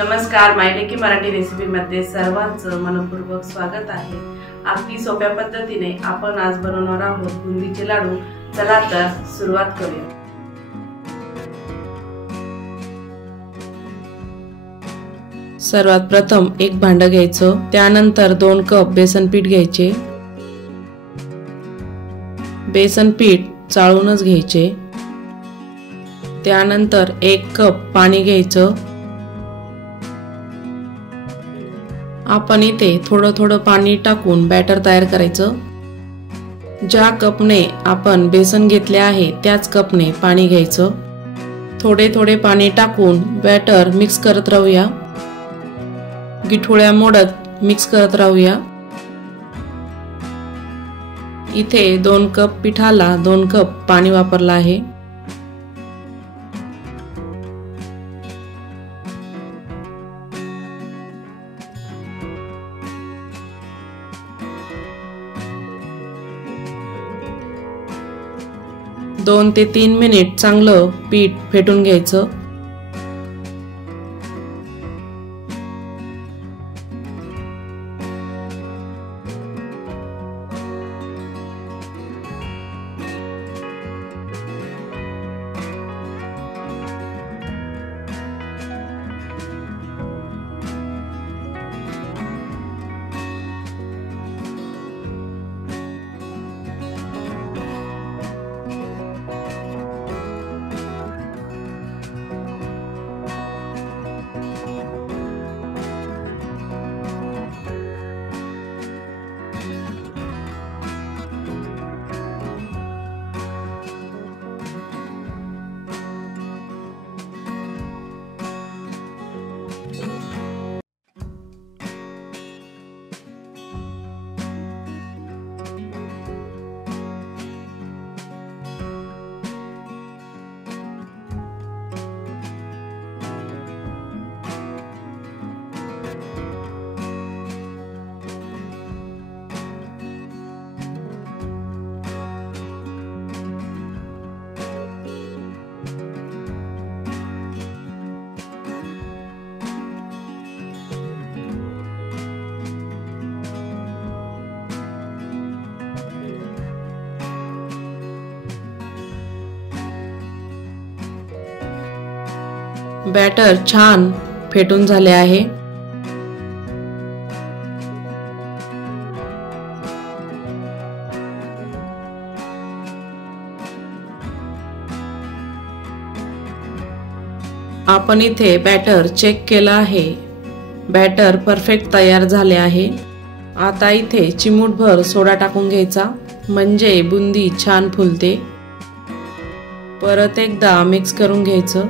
नमस्कार, मायलेकी मराठी रेसिपी मध्ये सर्वांचं मनपूर्वक स्वागत आहे। अगदी सोप्या पद्धतीने आपण आज बनवणार आहोत बुंदीचे लाडू। चला तर सुरुवात करूया। सर्वात प्रथम एक भांड घ्यायचं, त्यानंतर 2 कप बेसन पीठ घ्यायचे। बेसन पीठ चाळूनच घ्यायचे। त्यानंतर 1 कप पाणी घ्यायचं। आपण इथे थोडं थोडं पाणी टाकून बॅटर तयार करायचं। ज्या कपने आपण बेसन घेतले आहे त्याच कपने पाणी घ्यायचं। थोडे थोडे पाणी टाकून बॅटर मिक्स करत राहूया। गिठोळ्या मोडत मिक्स करत राहूया। इथे 2 कप पिठाला 2 कप पाणी वापरला आहे। दोन ते 3 मिनिट चांगलं पीठ फेटून घ्यायचं। बॅटर छान फेटून झाले आहे। आपण इथे बॅटर चेक केला आहे। बॅटर परफेक्ट तयार झाले आहे। आता इथे चिमूटभर सोडा टाकून घ्यायचा, म्हणजे बुंदी छान फुलते। परत एकदा मिक्स करून घ्यायचं।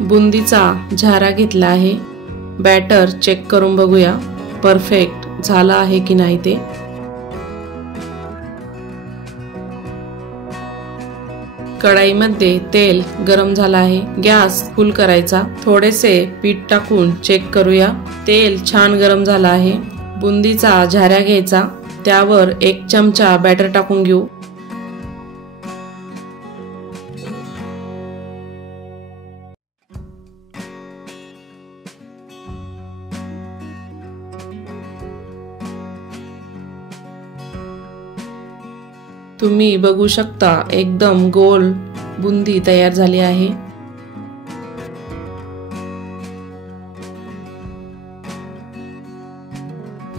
बुंदीचा झारा घेतला आहे। बॅटर चेक करून बघूया परफेक्ट झाला आहे की नाही ते। कढईमध्ये तेल गरम झाला आहे। गॅस फुल करायचा। थोडेसे पीठ टाकून चेक करूया। तेल छान गरम झाला आहे। बुंदीचा झारा घ्यायचा, त्यावर 1 चमचा बॅटर टाकून घेऊ। तुम्ही बघू शकता एकदम गोल बुंदी तयार झाली आहे।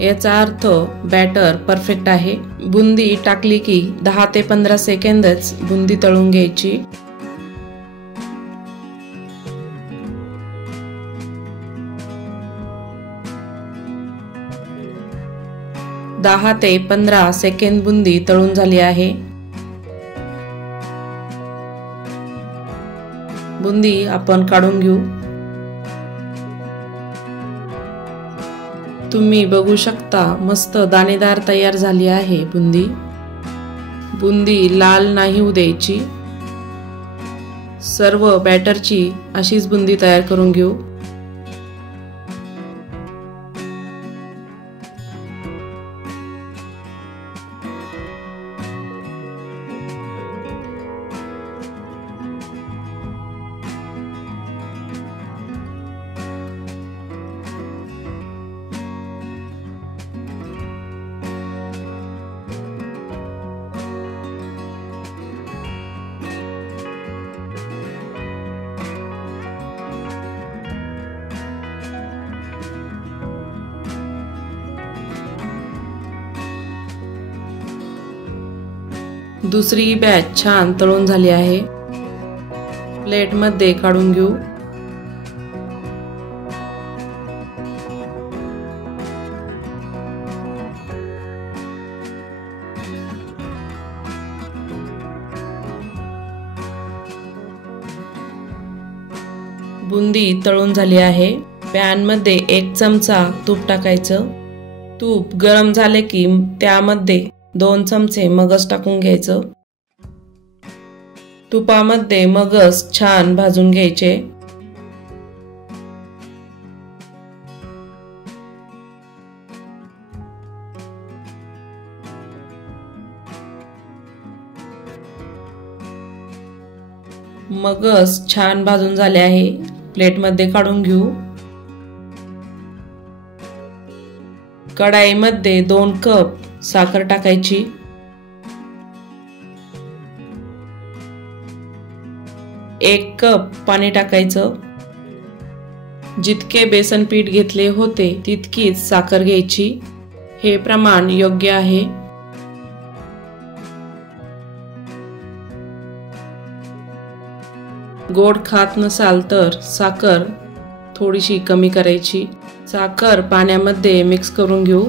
याचा अर्थ बॅटर परफेक्ट आहे। बुंदी टाकली की 10 ते 15 सेकंदच बुंदी तळून घ्यायची। दहा ते 15 सेकंद बुंदी तळून झाली आहे। बुंदी आपण काढून घेऊ। तुम्ही बघू शकता मस्त दाणेदार तयार झाली आहे बुंदी। बुंदी लाल नाही होऊ द्यायची। सर्व बॅटरची अशीच बुंदी तयार करून घेऊ। दुसरी बॅच छान तळून झाली आहे। प्लेट मध्ये काढून घेऊ। बुंदी तळून झाली आहे। पॅन मध्ये 1 चमचा तूप टाकायचं। तूप गरम झाले की त्यामध्ये 2 चमचे मगज टाकून घ्यायचं। तुपामध्ये मगज छान भाजून घ्यायचे। मगज छान भाजून झाले आहे। प्लेट मध्ये काढून घेऊ। कढाईमध्ये 2 कप साखर टाकायची। 1 कप पाणी टाकायचं। जितके बेसन पीठ घेतले होते तितकीच साखर घ्यायची। हे प्रमाण योग्य आहे। गोड खात नसाल तर साखर थोडीशी कमी करायची। साखर पाण्यामध्ये मिक्स करून घेऊ।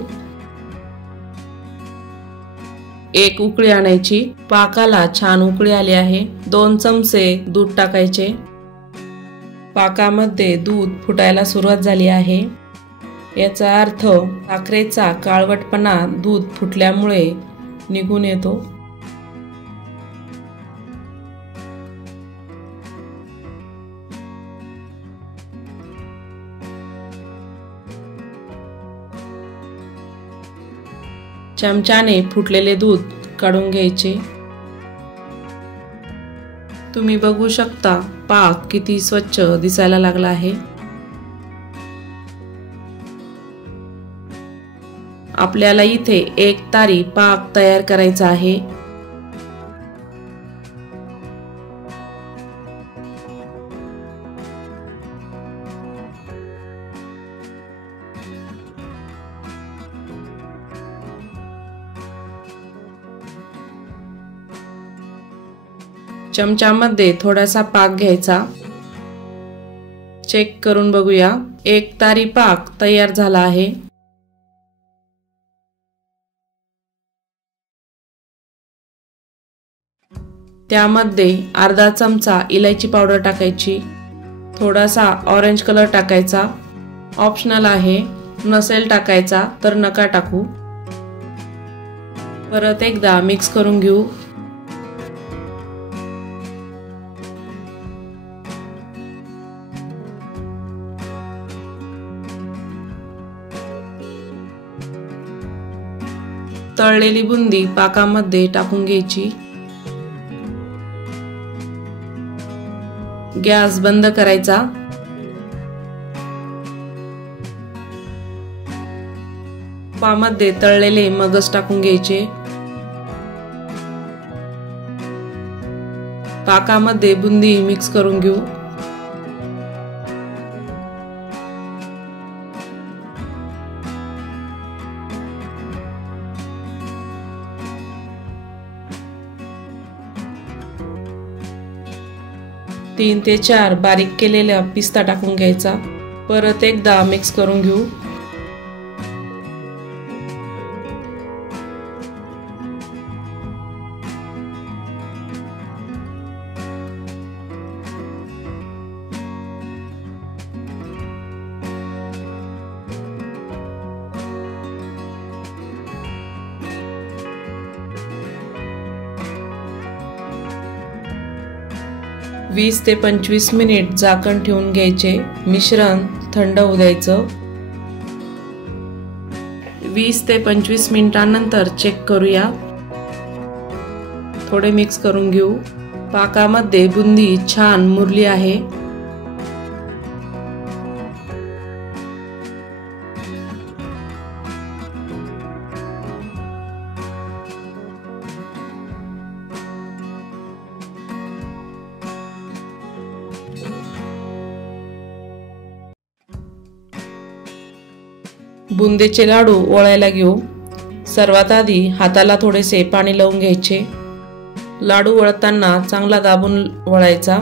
1 उकळी आणायची। पाकाला छान उकळी आली आहे। 2 चमचे दूध टाकायचे। पाकामध्ये दूध फुटायला सुरुवात झाली आहे। याचा अर्थ साखरेचा काळवटपणा दूध फुटल्यामुळे निघून येतो। चमच्याने फुटलेले दूध काढून घ्यायचे। तुम्ही बघू शकता पाक किती स्वच्छ दिसायला लागला आहे। आपल्याला इथे 1 तारी पाक तयार करायचा आहे। चमच्यामध्ये थोडासा पाक घ्यायचा। चेक करून बघूया। 1 तारी पाक तयार झाला आहे। त्यामध्ये अर्धा चमचा इलायची पावडर टाकायची। थोडासा ऑरेंज कलर टाकायचा। ऑप्शनल आहे, नसेल टाकायचा तर नका टाकू। परत एकदा मिक्स करून घेऊ। तळलेली बुंदी पाकामध्ये टाकून घ्यायची। गॅस बंद करायचा। तुपामध्ये तळलेले मगज टाकून घ्यायचे। पाकामध्ये बुंदी मिक्स करून घेऊ। तीन ते 4 बारीक केलेला पिस्ता टाकून घ्यायचा। परत एकदा मिक्स करून घेऊ। 20 ते 25 मिनिट झाकण ठेवून घ्यायचे। मिश्रण थंड होऊ द्यायचं। 20 ते 25 मिनिटांनंतर चेक करूया। थोडे मिक्स करून घेऊ। पाकामध्ये बुंदी छान मुरली आहे। बुंदीचे लाडू वळायला घेऊ। सर्वात आधी हाताला थोडेसे पाणी लावून घ्यायचे। लाडू वळताना चांगला दाबून वळायचा।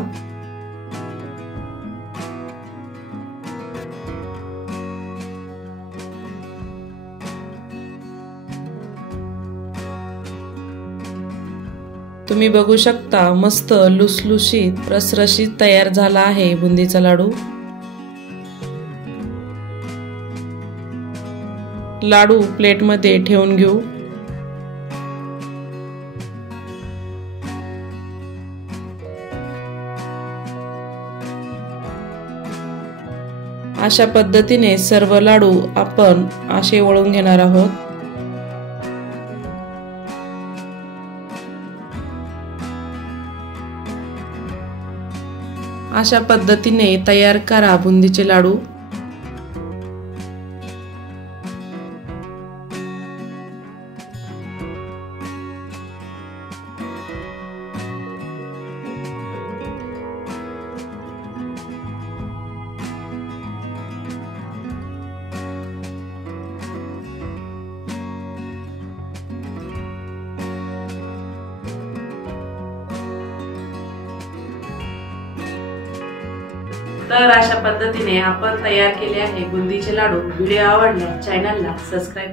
तुम्ही बघू शकता मस्त लुसलुशीत रसरशीत तयार झाला आहे बुंदीचा लाडू। लाडू प्लेटमध्ये ठेवून घेऊ। अशा पद्धतीने सर्व लाडू आपण असे वळून घेणार आहोत। अशा पद्धतीने तयार करा बुंदीचे लाडू। तर अशा पद्धतीने आपण तयार केले आहे बुंदीचे लाडू। व्हिडिओ आवडल्यास चॅनलला सबस्क्राइब